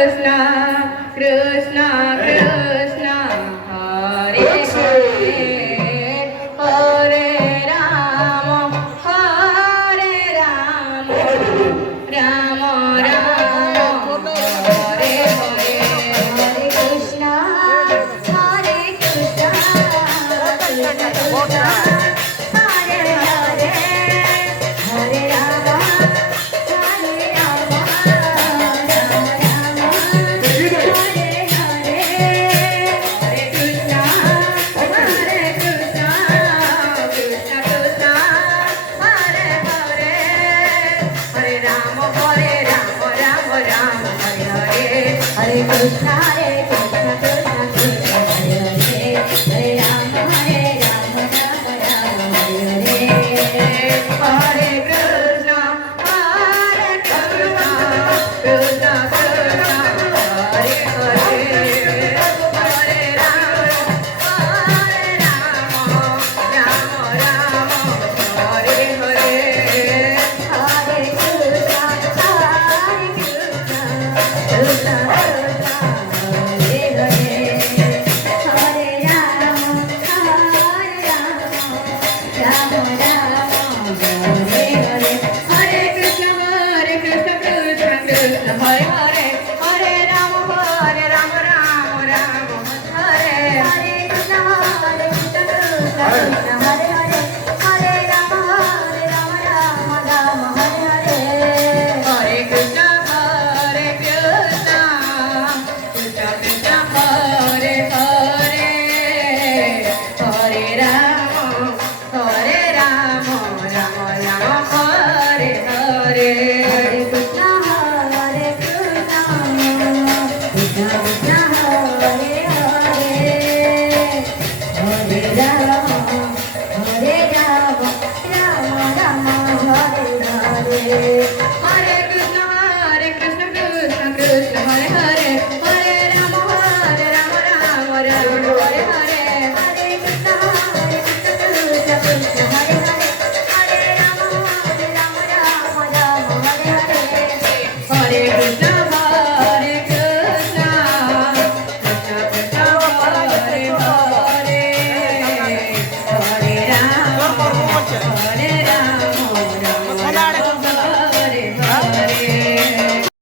Krishna Krishna Hare Hare Hare Rama Hare Rama Rama Rama Hare Hare Hare Krishna Hare Krishna Krishna Krishna Hare Hare Hare Rama Hare Rama Hare Krishna, Hare Krishna, Krishna Krishna, Hare Hare, Hare Rama, Hare Rama, Rama Rama, Hare Hare. Hare Krishna, Hare Krishna, Krishna Krishna, Hare Hare, Hare Rama, Rama Rama, Hare Hare. Hare Krishna, Hare Krishna, Krishna